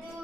do